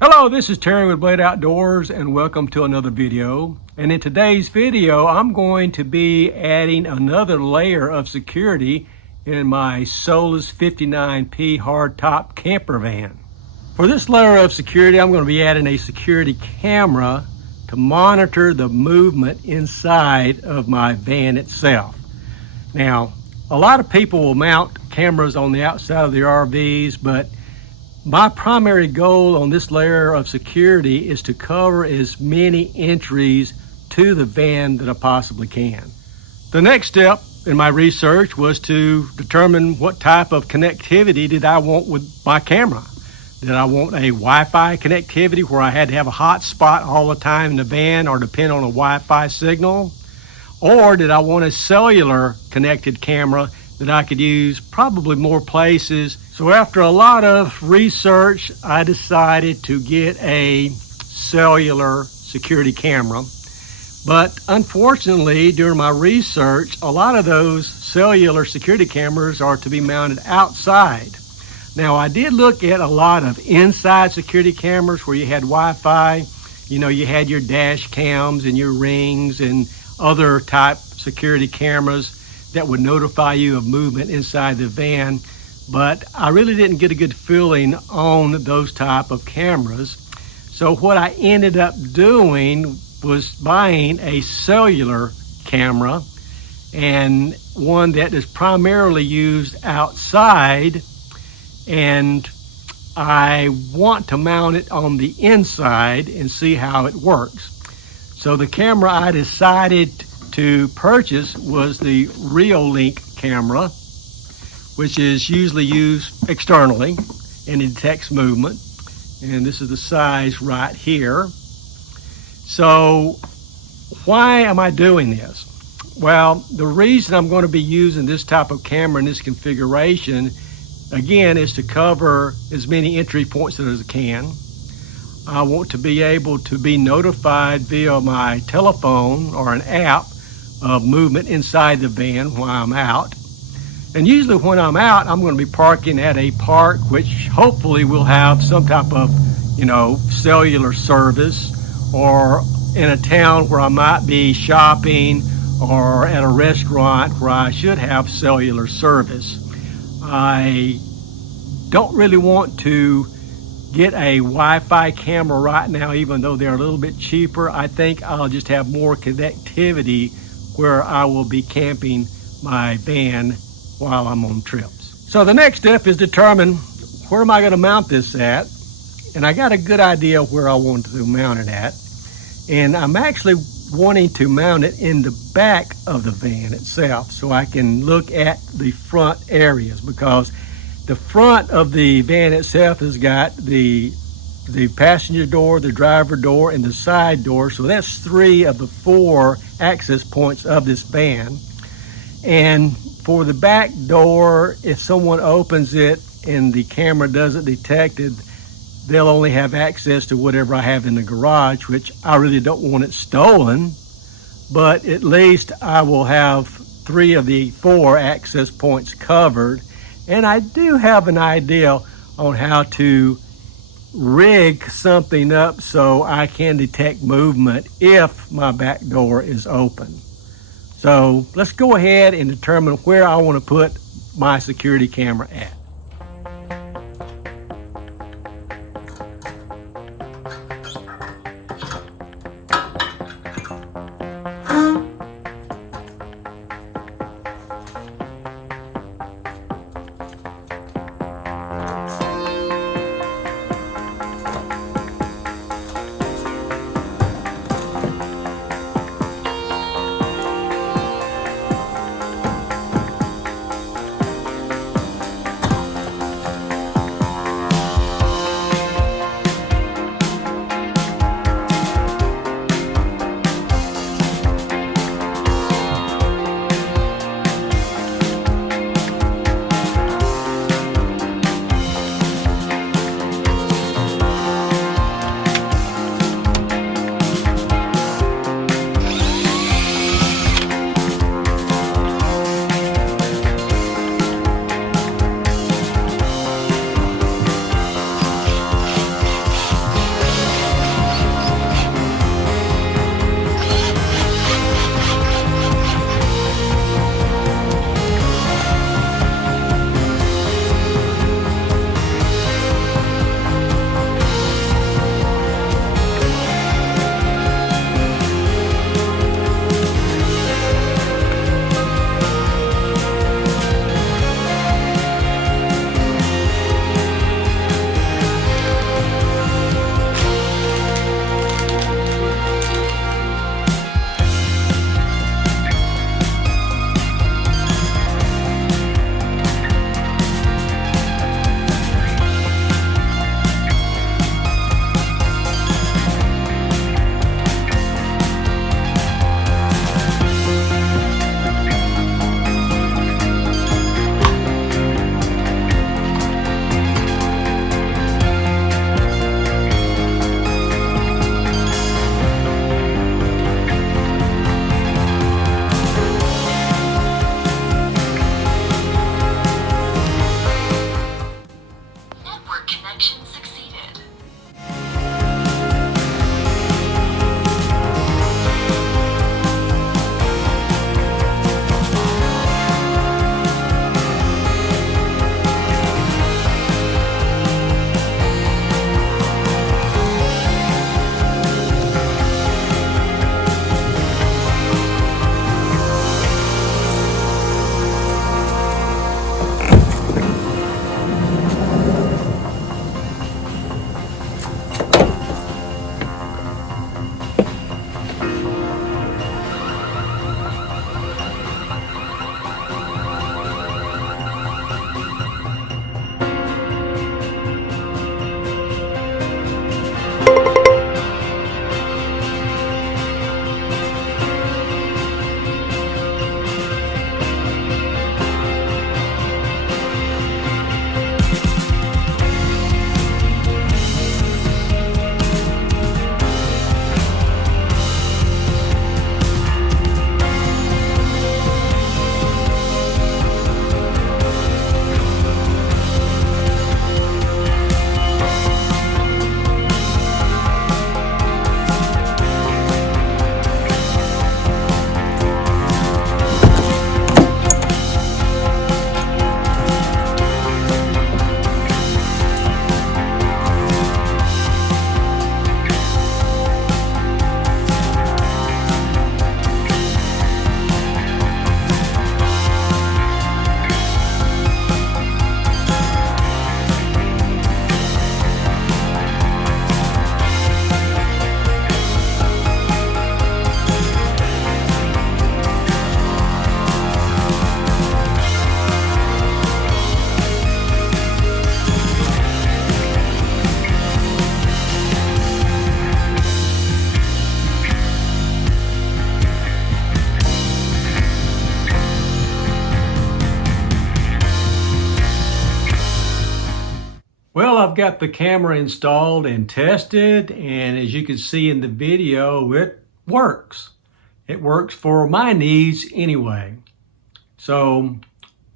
Hello, this is Terry with Blade Outdoors and welcome to another video. And in today's video, I'm going to be adding another layer of security in my Solis 59P hardtop camper van. For this layer of security, I'm going to be adding a security camera to monitor the movement inside of my van itself. Now, a lot of people will mount cameras on the outside of their RVs, but my primary goal on this layer of security is to cover as many entries to the van that I possibly can. The next step in my research was to determine what type of connectivity did I want with my camera. Did I want a Wi-Fi connectivity where I had to have a hotspot all the time in the van or depend on a Wi-Fi signal? Or did I want a cellular connected camera that I could use probably more places? So after a lot of research, I decided to get a cellular security camera. But unfortunately, during my research, a lot of those cellular security cameras are to be mounted outside. Now, I did look at a lot of inside security cameras where you had Wi-Fi. You know, you had your dash cams and your rings and other type security cameras that would notify you of movement inside the van. But I really didn't get a good feeling on those type of cameras. So what I ended up doing was buying a cellular camera, and one that is primarily used outside, and I want to mount it on the inside and see how it works. So the camera I decided to purchase was the Reolink camera, which is usually used externally and it detects movement. And this is the size right here. So why am I doing this? Well, the reason I'm going to be using this type of camera in this configuration, again, is to cover as many entry points as I can. I want to be able to be notified via my telephone or an app of movement inside the van while I'm out. And usually when I'm out, I'm going to be parking at a park which hopefully will have some type of, cellular service, or in a town where I might be shopping, or at a restaurant where I should have cellular service. I don't really want to get a Wi-Fi camera right now, even though they're a little bit cheaper. I think I'll just have more connectivity where I will be camping my van while I'm on trips. So the next step is determine where am I going to mount this at. And I got a good idea where I want to mount it at. And I'm actually wanting to mount it in the back of the van itself so I can look at the front areas, because the front of the van itself has got the passenger door, the driver door, and the side door. So that's 3 of the 4 access points of this van. And for the back door, if someone opens it and the camera doesn't detect it, they'll only have access to whatever I have in the garage, which I really don't want it stolen. But at least I will have 3 of the 4 access points covered. And I do have an idea on how to rig something up so I can detect movement if my back door is open. So let's go ahead and determine where I want to put my security camera at. got the camera installed and tested, and as you can see in the video, it works. It works for my needs anyway. So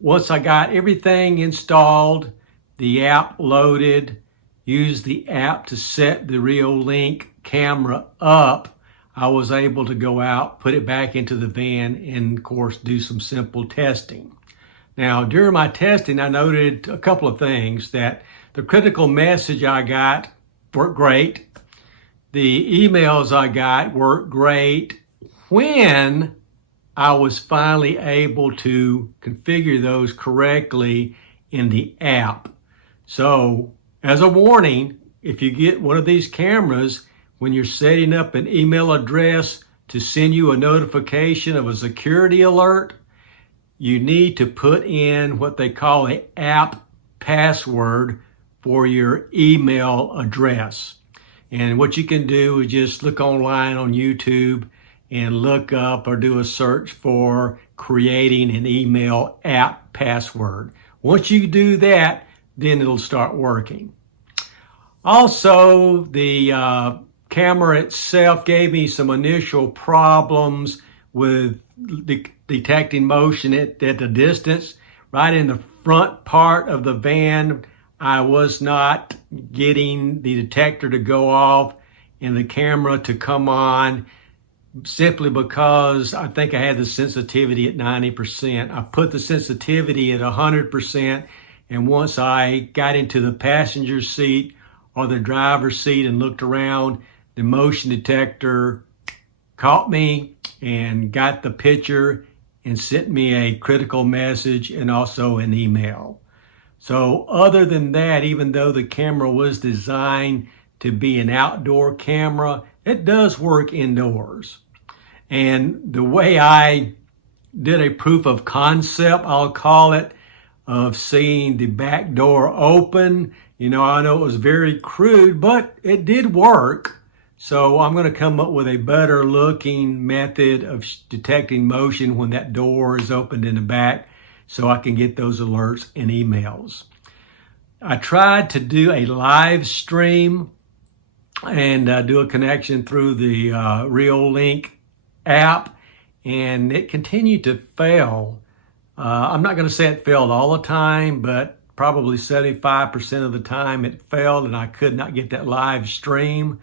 once I got everything installed, the app loaded, used the app to set the Reolink camera up, I was able to go out, put it back into the van, and of course do some simple testing. Now, during my testing, I noted a couple of things: that the critical message I got worked great. The emails I got worked great when I was finally able to configure those correctly in the app. So, as a warning, if you get one of these cameras, when you're setting up an email address to send you a notification of a security alert, you need to put in what they call an app password for your email address. And what you can do is just look online on YouTube and look up or do a search for creating an email app password. Once you do that, then it'll start working. Also, the camera itself gave me some initial problems with detecting motion at a distance. Right in the front part of the van, I was not getting the detector to go off and the camera to come on, simply because I think I had the sensitivity at 90%. I put the sensitivity at 100%, and once I got into the passenger seat or the driver's seat and looked around, the motion detector caught me and got the picture and sent me a critical message and also an email. So other than that, even though the camera was designed to be an outdoor camera, it does work indoors. And the way I did a proof of concept, I'll call it, of seeing the back door open, I know it was very crude, but it did work. So I'm going to come up with a better looking method of detecting motion when that door is opened in the back, so I can get those alerts and emails. I tried to do a live stream and do a connection through the Reolink app, and it continued to fail. I'm not going to say it failed all the time, but probably 75% of the time it failed, and I could not get that live stream.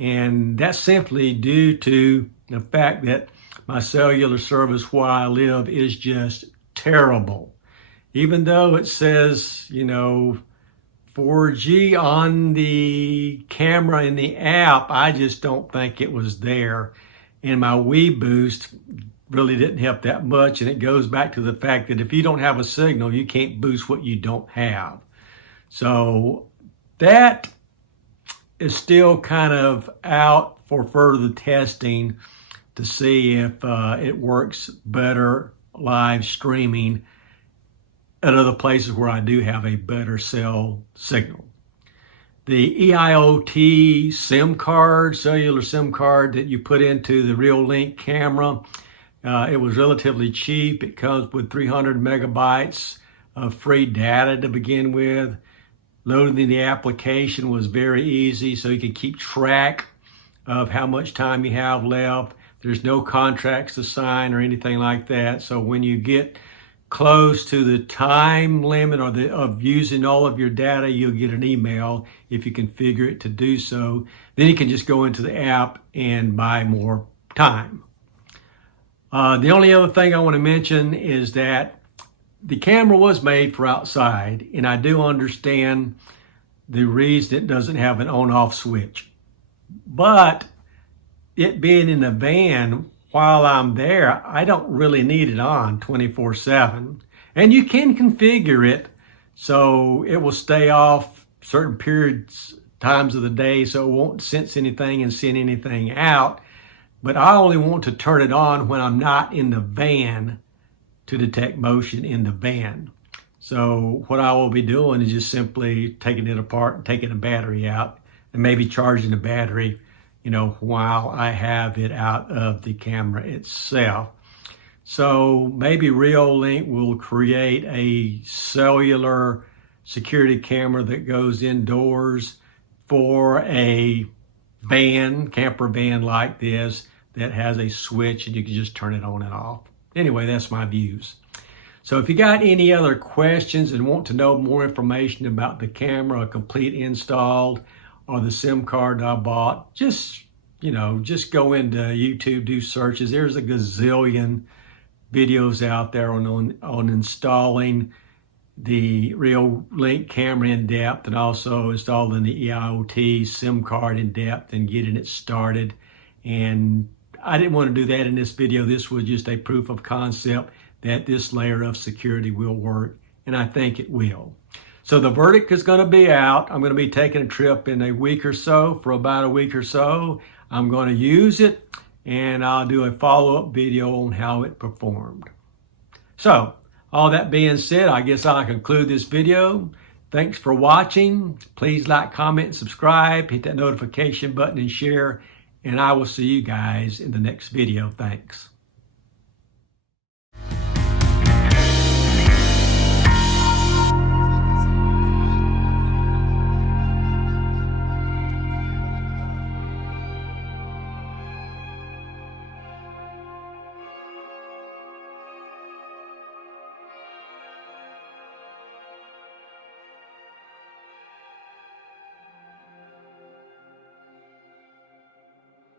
And that's simply due to the fact that my cellular service where I live is just terrible. Even though it says, 4G on the camera in the app, I just don't think it was there. And my Wii Boost really didn't help that much. And it goes back to the fact that if you don't have a signal, you can't boost what you don't have. So that is still kind of out for further testing to see if it works better live streaming at other places where I do have a better cell signal. The EIOT SIM card, cellular SIM card that you put into the Reolink camera, it was relatively cheap. It comes with 300 megabytes of free data to begin with. Loading the application was very easy, so you can keep track of how much time you have left. There's no contracts to sign or anything like that. So when you get close to the time limit of using all of your data, you'll get an email if you configure it to do so. Then you can just go into the app and buy more time. The only other thing I want to mention is that the camera was made for outside, and I do understand the reason it doesn't have an on-off switch. But it being in a van, while I'm there, I don't really need it on 24/7. And you can configure it so it will stay off certain times of the day, so it won't sense anything and send anything out. But I only want to turn it on when I'm not in the van to detect motion in the van. So what I will be doing is just simply taking it apart and taking the battery out and maybe charging the battery, while I have it out of the camera itself. So maybe Reolink will create a cellular security camera that goes indoors for a van, camper van like this that has a switch and you can just turn it on and off. Anyway, that's my views. So if you got any other questions and want to know more information about the camera, a complete install, or the SIM card I bought, just go into YouTube, do searches. There's a gazillion videos out there on installing the Real-Link camera in depth, and also installing the EIoT SIM card in depth and getting it started. And I didn't want to do that in this video. This was just a proof of concept that this layer of security will work, and I think it will. So the verdict is going to be out. I'm going to be taking a trip in a week or so, for about a week or so. I'm going to use it, and I'll do a follow-up video on how it performed. So, all that being said, I guess I'll conclude this video. Thanks for watching. Please like, comment, and subscribe. Hit that notification button and share. And I will see you guys in the next video. Thanks.